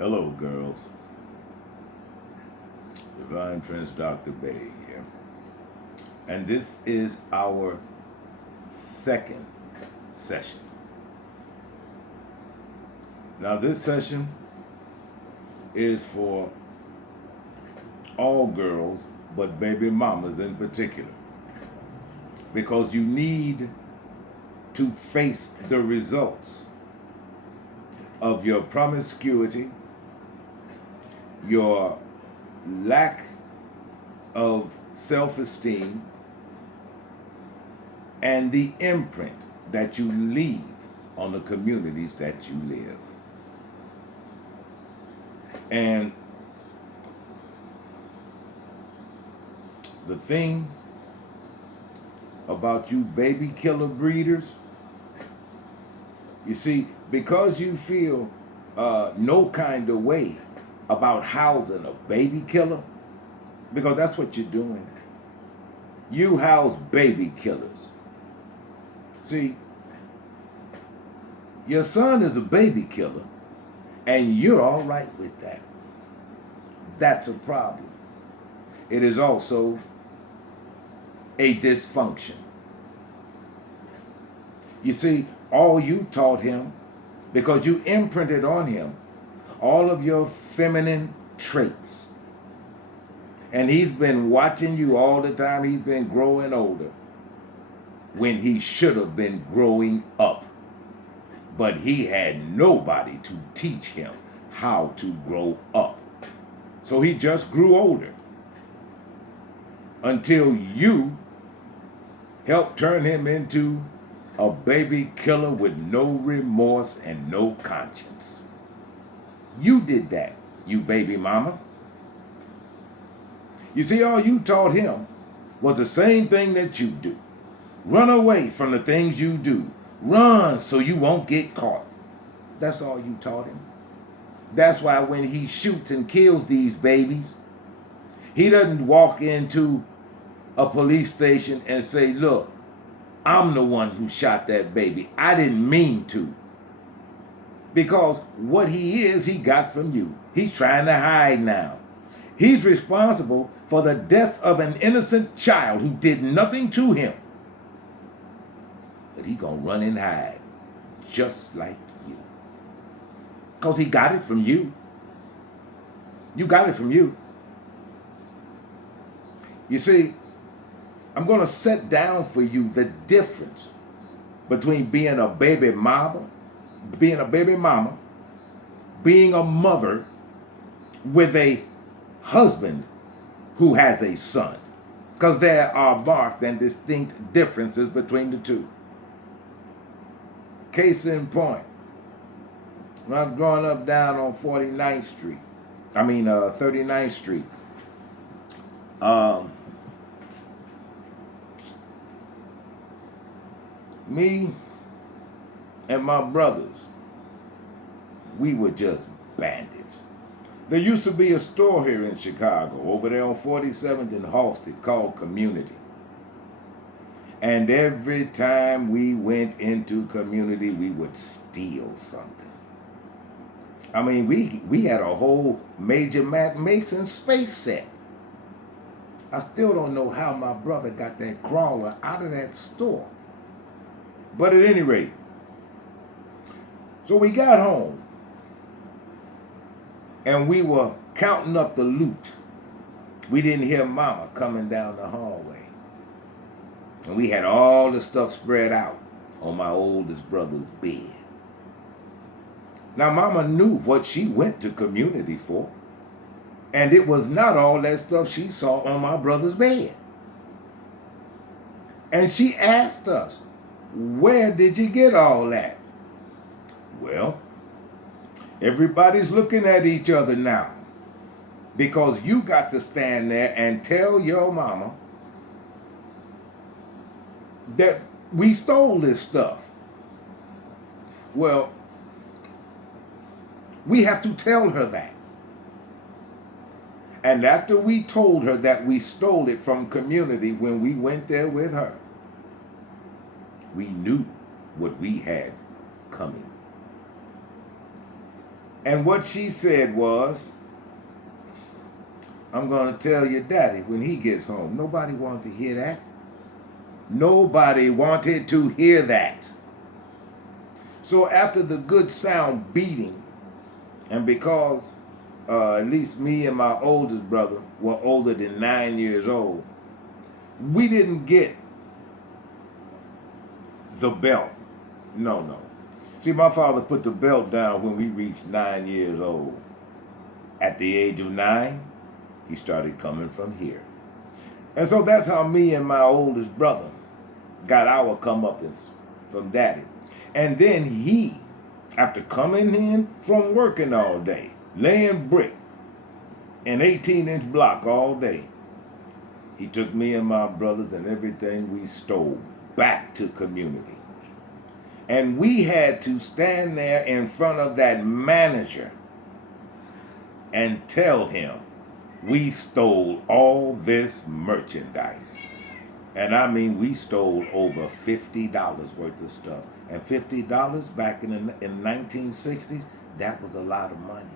Hello, girls. Divine Prince Dr. Bay here. And this is our second session. Now, this session is for all girls, but baby mamas in particular, because you need to face the results of your promiscuity, your lack of self-esteem, and the imprint that you leave on the communities that you live. And the thing about you baby killer breeders, you see, because you feel no kind of way about housing a baby killer, because that's what you're doing. You house baby killers. See, your son is a baby killer, and you're all right with that. That's a problem. It is also a dysfunction. You see, all you taught him, because you imprinted on him all of your feminine traits. And he's been watching you all the time. He's been growing older when he should have been growing up. But he had nobody to teach him how to grow up. So he just grew older until you helped turn him into a baby killer with no remorse and no conscience. You did that, you baby mama. You see, all you taught him was the same thing that you do. Run away from the things you do. Run so you won't get caught. That's all you taught him. That's why when he shoots and kills these babies, he doesn't walk into a police station and say, look, I'm the one who shot that baby. I didn't mean to. Because what he is, he got from you. He's trying to hide now. He's responsible for the death of an innocent child who did nothing to him. But he gonna run and hide, just like you. Because he got it from you. You got it from you. You see, I'm gonna set down for you the difference between being a baby mama, being a mother with a husband who has a son. Because there are marked and distinct differences between the two. Case in point, when I was growing up down on 39th Street, 39th Street, me and my brothers, we were just bandits. There used to be a store here in Chicago, over there on 47th and Halsted, called Community. And every time we went into Community, we would steal something. I mean, we had a whole Major Matt Mason space set. I still don't know how my brother got that crawler out of that store. But at any rate, so we got home, and we were counting up the loot. We didn't hear Mama coming down the hallway. And we had all the stuff spread out on my oldest brother's bed. Now, Mama knew what she went to Community for. And it was not all that stuff she saw on my brother's bed. And she asked us, where did you get all that? Well, everybody's looking at each other now, because you got to stand there and tell your mama that we stole this stuff. Well, we have to tell her that. And after we told her that we stole it from Community when we went there with her, we knew what we had coming. And what she said was, I'm going to tell your daddy when he gets home. Nobody wanted to hear that. Nobody wanted to hear that. So after the good sound beating, and because at least me and my oldest brother were older than 9 years old, we didn't get the belt. No. See, my father put the belt down when we reached 9 years old. At the age of 9, he started coming from here. And so that's how me and my oldest brother got our comeuppance from daddy. And then he, after coming in from working all day, laying brick, an 18-inch block all day, he took me and my brothers and everything we stole back to community. And we had to stand there in front of that manager and tell him we stole all this merchandise. And I mean, we stole over $50 worth of stuff. And $50 back in the 1960s, that was a lot of money.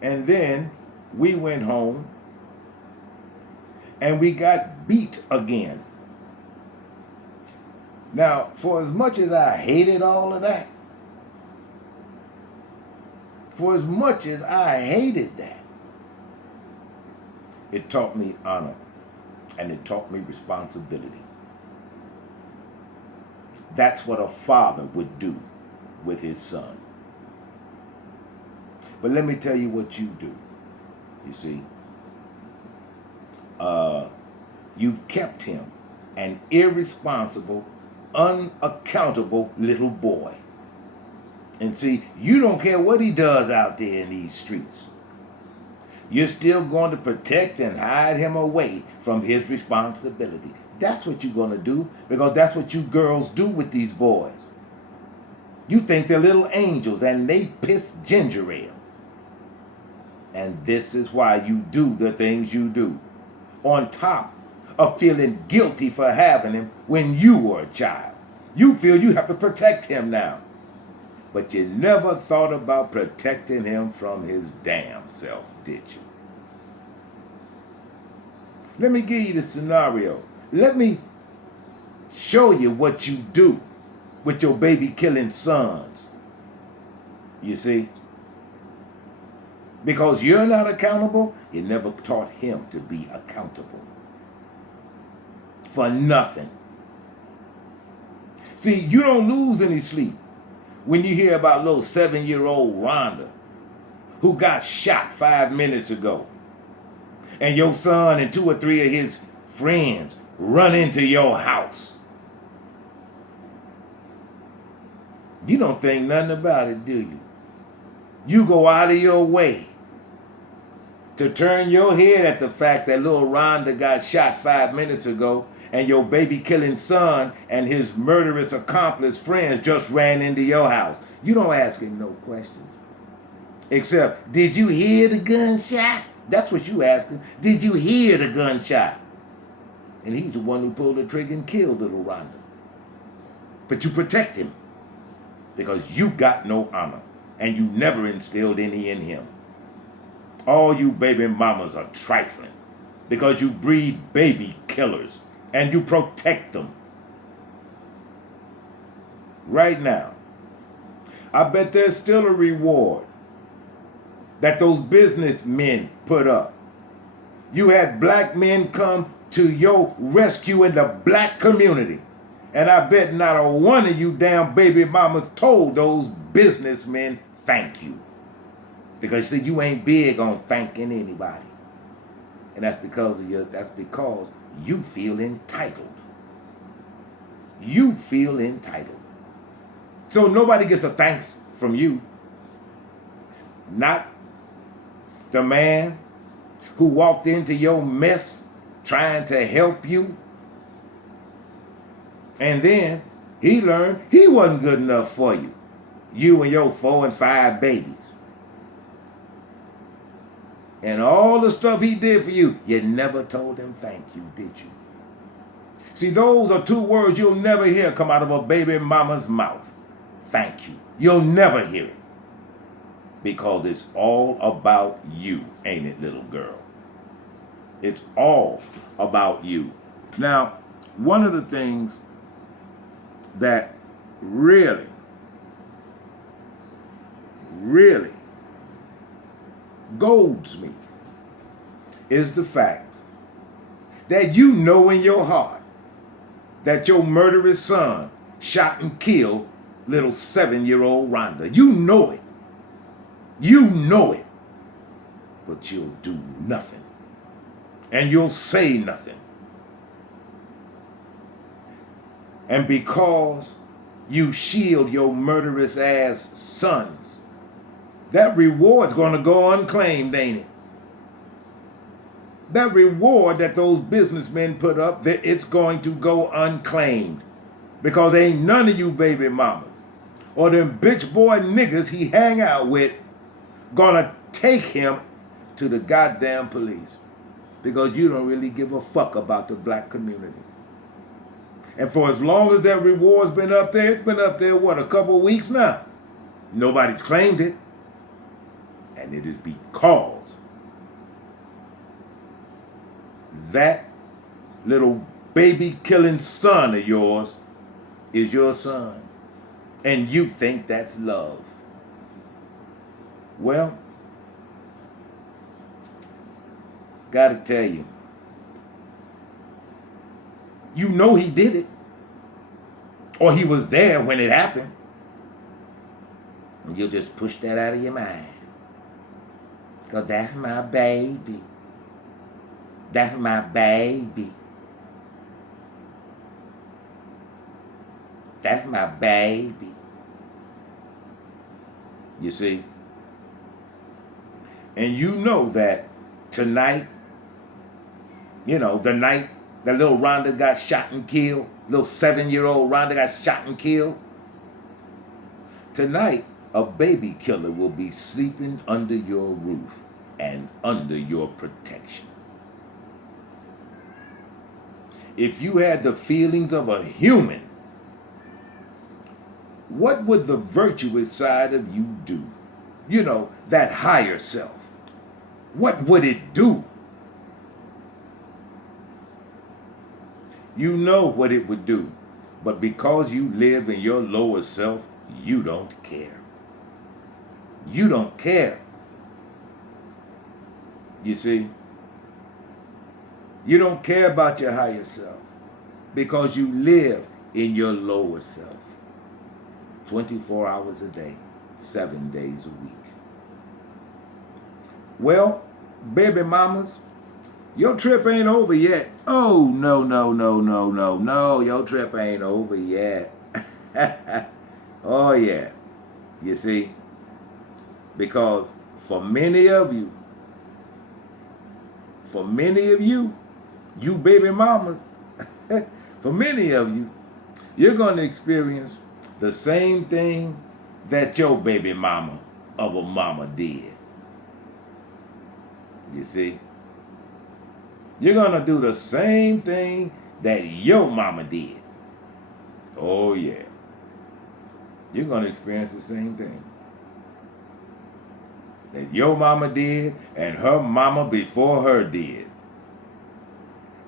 And then we went home and we got beat again. Now, for as much as I hated all of that, it taught me honor and it taught me responsibility. That's what a father would do with his son. But let me tell you what you do. You see, you've kept him an irresponsible, unaccountable little boy. And see, you don't care what he does out there in these streets. You're still going to protect and hide him away from his responsibility. That's what you're going to do, because that's what you girls do with these boys. You think they're little angels and they piss ginger ale. And this is why you do the things you do, on top of feeling guilty for having him when you were a child. You feel you have to protect him now. But you never thought about protecting him from his damn self, did you? Let me give you the scenario. Let me show you what you do with your baby killing sons. You see? Because you're not accountable, you never taught him to be accountable. For nothing. See, you don't lose any sleep when you hear about little 7-year-old Rhonda who got shot 5 minutes ago. And your son and 2 or 3 of his friends run into your house. You don't think nothing about it, do you? You go out of your way to turn your head at the fact that little Rhonda got shot 5 minutes ago and your baby killing son and his murderous accomplice friends just ran into your house. You don't ask him no questions. Except, did you hear the gunshot? That's what you ask him. Did you hear the gunshot? And he's the one who pulled the trigger and killed little Rhonda. But you protect him because you got no honor and you never instilled any in him. All you baby mamas are trifling because you breed baby killers and you protect them. Right now, I bet there's still a reward that those businessmen put up. You had black men come to your rescue in the black community. And I bet not a one of you damn baby mamas told those businessmen thank you. Because see, you ain't big on thanking anybody. And that's because you feel entitled. You feel entitled. So nobody gets a thanks from you. Not the man who walked into your mess trying to help you. And then he learned he wasn't good enough for you. You and your 4 and 5 babies. And all the stuff he did for you, you never told him thank you, did you? See, those are 2 words you'll never hear come out of a baby mama's mouth. Thank you. You'll never hear it. because it's all about you, ain't it, little girl? It's all about you. Now, one of the things that really golds me is the fact that you know in your heart that your murderous son shot and killed little 7-year-old Rhonda. You know it. You know it. But you'll do nothing. And you'll say nothing. And because you shield your murderous ass sons, that reward's going to go unclaimed, ain't it? That reward that those businessmen put up, it's going to go unclaimed. Because ain't none of you baby mamas or them bitch boy niggas he hang out with gonna take him to the goddamn police. Because you don't really give a fuck about the black community. And for as long as that reward's been up there, it's been up there, what, a couple of weeks now? Nobody's claimed it. And it is because that little baby killing son of yours is your son. And you think that's love. Well, gotta tell you, you know he did it. Or he was there when it happened. And you'll just push that out of your mind. Because that's my baby. That's my baby. That's my baby. You see? And you know that tonight, you know, the night that little Rhonda got shot and killed, little 7-year-old Rhonda got shot and killed, tonight a baby killer will be sleeping under your roof and under your protection. If you had the feelings of a human, what would the virtuous side of you do? You know, that higher self. What would it do? You know what it would do. But because you live in your lower self, you don't care. You don't care. You see? You don't care about your higher self because you live in your lower self. 24 hours a day, 7 days a week. Well, baby mamas, your trip ain't over yet. Oh, no. Your trip ain't over yet. Oh, yeah. You see? Because for many of you, you baby mamas, for many of you, you're going to experience the same thing that your baby mama of a mama did. You see? You're going to do the same thing that your mama did. Oh, yeah. You're going to experience the same thing that your mama did and her mama before her did.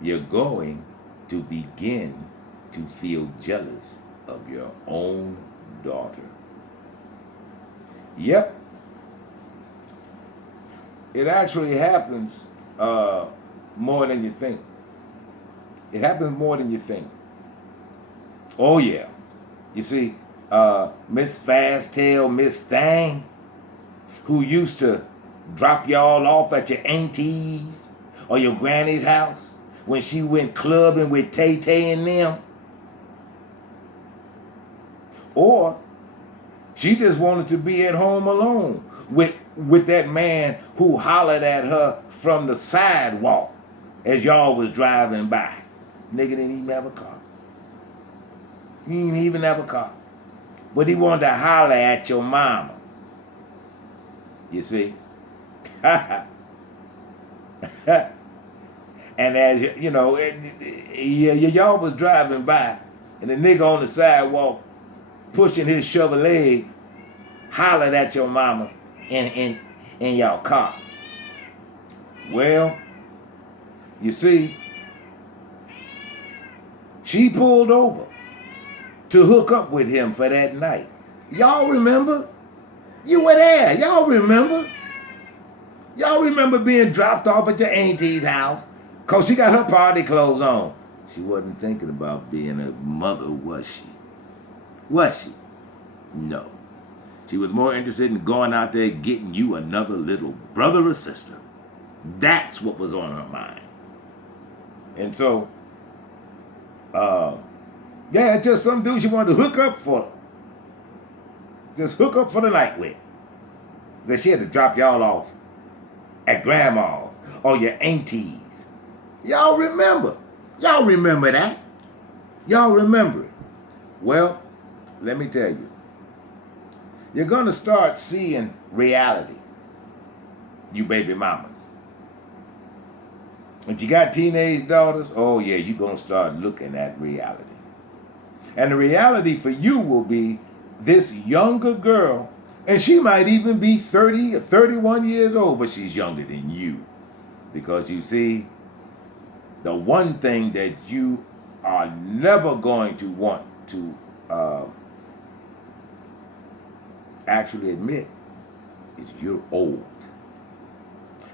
You're going to begin to feel jealous of your own daughter. Yep. It actually happens more than you think. It happens more than you think. Oh, yeah. You see, Miss Fasttail, Miss Thang, who used to drop y'all off at your auntie's or your granny's house when she went clubbing with Tay-Tay and them. Or she just wanted to be at home alone with that man who hollered at her from the sidewalk as y'all was driving by. Nigga didn't even have a car. He didn't even have a car. But he wanted to holler at your mama. You see? And as you know, y'all was driving by, and the nigga on the sidewalk pushing his shovel legs hollered at your mama in your car. Well, you see, she pulled over to hook up with him for that night. Y'all remember? You were there. Y'all remember? Y'all remember being dropped off at your auntie's house? Because she got her party clothes on. She wasn't thinking about being a mother, was she? Was she? No. She was more interested in going out there getting you another little brother or sister. That's what was on her mind. And so, yeah, it's just some dude she wanted to hook up for. Just hook up for the night with. That she had to drop y'all off at grandma's or your auntie's. Y'all remember. Y'all remember that. Y'all remember it. Well, let me tell you. You're going to start seeing reality, you baby mamas. If you got teenage daughters, oh yeah, you're going to start looking at reality. And the reality for you will be this younger girl, and she might even be 30 or 31 years old, but she's younger than you. Because you see, the one thing that you are never going to want to actually admit is you're old.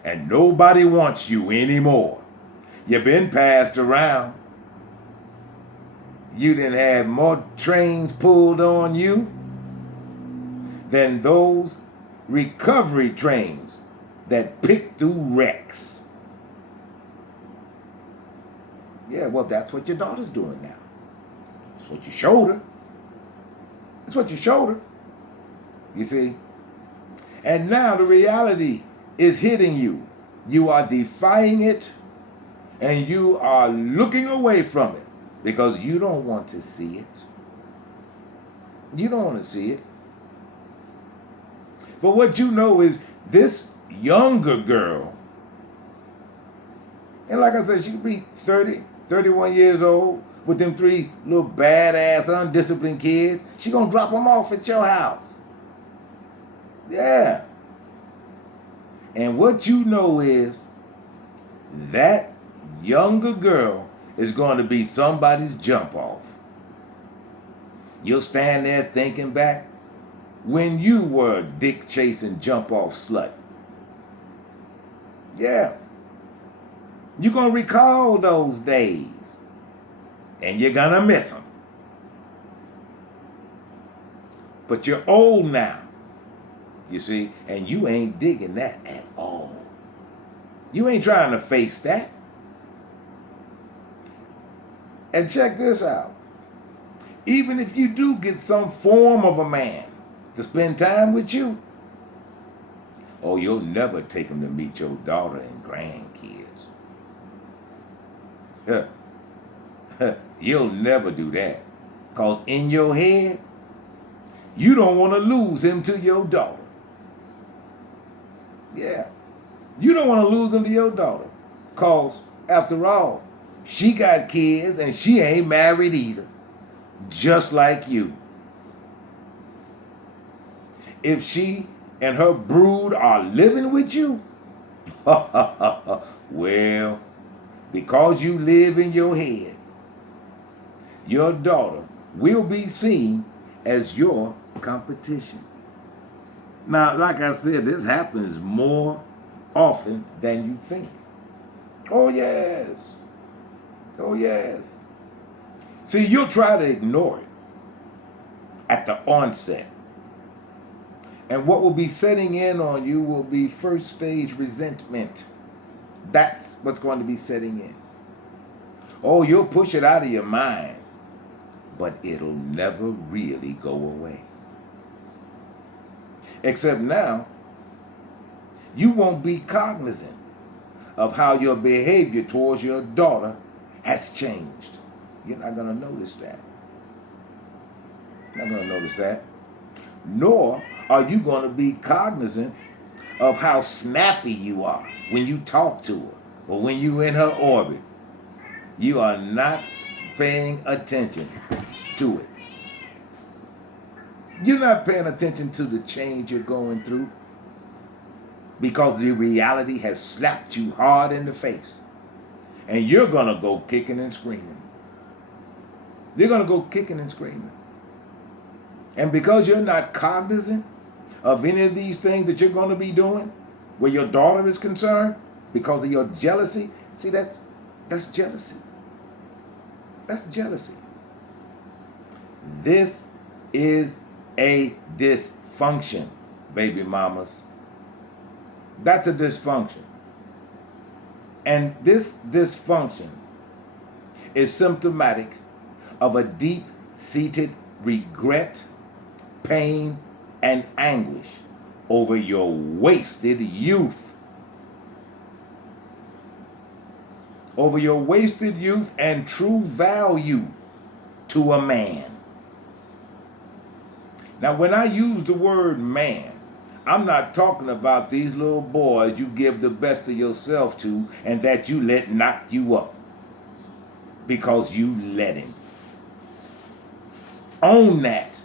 And nobody wants you anymore. You've been passed around. You didn't have more trains pulled on you than those recovery trains that pick through wrecks. Yeah, well, that's what your daughter's doing now. That's what you showed her. That's what you showed her. You see? And now the reality is hitting you. You are defying it, and you are looking away from it because you don't want to see it. You don't want to see it. But what you know is this younger girl, and like I said, she could be 30, 31 years old with them three little badass, undisciplined kids. She gonna drop them off at your house. Yeah. And what you know is that younger girl is going to be somebody's jump off. You'll stand there thinking back when you were a dick chasing jump off slut. Yeah. You're going to recall those days. And you're going to miss them. But you're old now. You see, and you ain't digging that at all. You ain't trying to face that. And check this out. Even if you do get some form of a man to spend time with you, oh, you'll never take him to meet your daughter and grandkids. You'll never do that. Because in your head, you don't want to lose him to your daughter. Yeah. You don't want to lose them to your daughter. Because, after all, she got kids and she ain't married either. Just like you. If she and her brood are living with you, well, because you live in your head, your daughter will be seen as your competition. Now, like I said, this happens more often than you think. Oh, yes. Oh, yes. See, you'll try to ignore it at the onset. And what will be setting in on you will be first stage resentment. That's what's going to be setting in. Oh, you'll push it out of your mind, but it'll never really go away. Except now, you won't be cognizant of how your behavior towards your daughter has changed. You're not going to notice that. Not going to notice that. Nor are you going to be cognizant of how snappy you are when you talk to her or when you're in her orbit. You are not paying attention to it. You're not paying attention to the change you're going through. because the reality has slapped you hard in the face. And you're going to go kicking and screaming. You're going to go kicking and screaming. And because you're not cognizant of any of these things that you're going to be doing, where your daughter is concerned, because of your jealousy, see, that's jealousy. That's jealousy. This is a dysfunction, baby mamas. That's a dysfunction. And this dysfunction is symptomatic of a deep-seated regret, pain, and anguish over your wasted youth. Over your wasted youth and true value to a man. Now, when I use the word man, I'm not talking about these little boys you give the best of yourself to and that you let knock you up because you let him. Own that.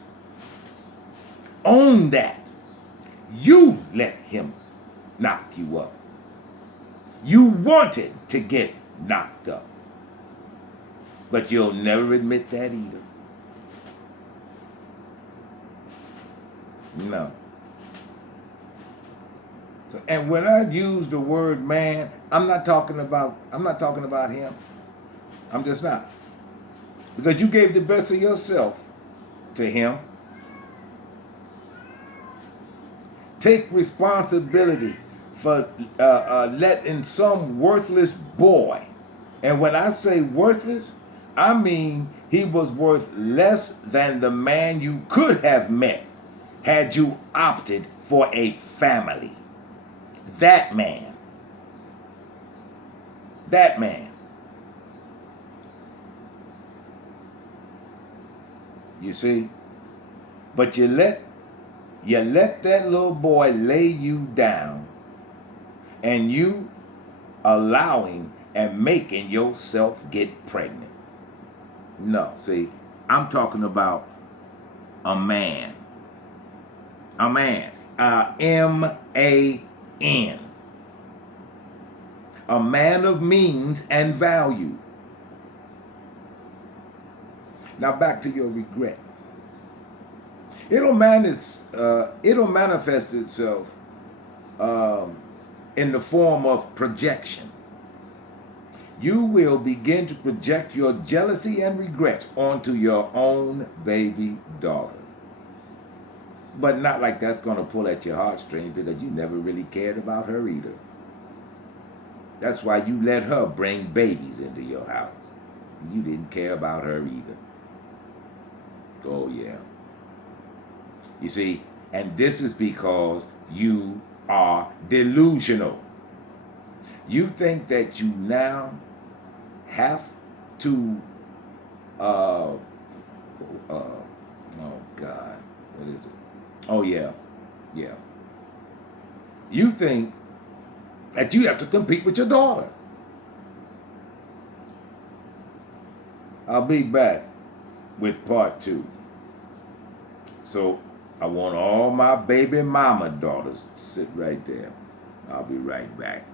Own that. You let him knock you up. You wanted to get knocked up. But you'll never admit that either. No. So, and when I use the word man, I'm not talking about him. I'm just not. Because you gave the best of yourself to him. Take responsibility for letting some worthless boy, and when I say worthless, I mean he was worth less than the man you could have met had you opted for a family. That man. That man. You see? But you let that little boy lay you down, and you allowing and making yourself get pregnant. No, see, I'm talking about a man. A man. M-A-N. A man of means and value. Now back to your regret. It'll manifest itself in the form of projection. You will begin to project your jealousy and regret onto your own baby daughter. But not like that's going to pull at your heartstrings, because you never really cared about her either. That's why you let her bring babies into your house. You didn't care about her either. Oh, yeah. You see, and this is because you are delusional. You think that you now have to, oh God, what is it? Oh, yeah. You think that you have to compete with your daughter. I'll be back with part 2. So I want all my baby mama daughters to sit right there. I'll be right back.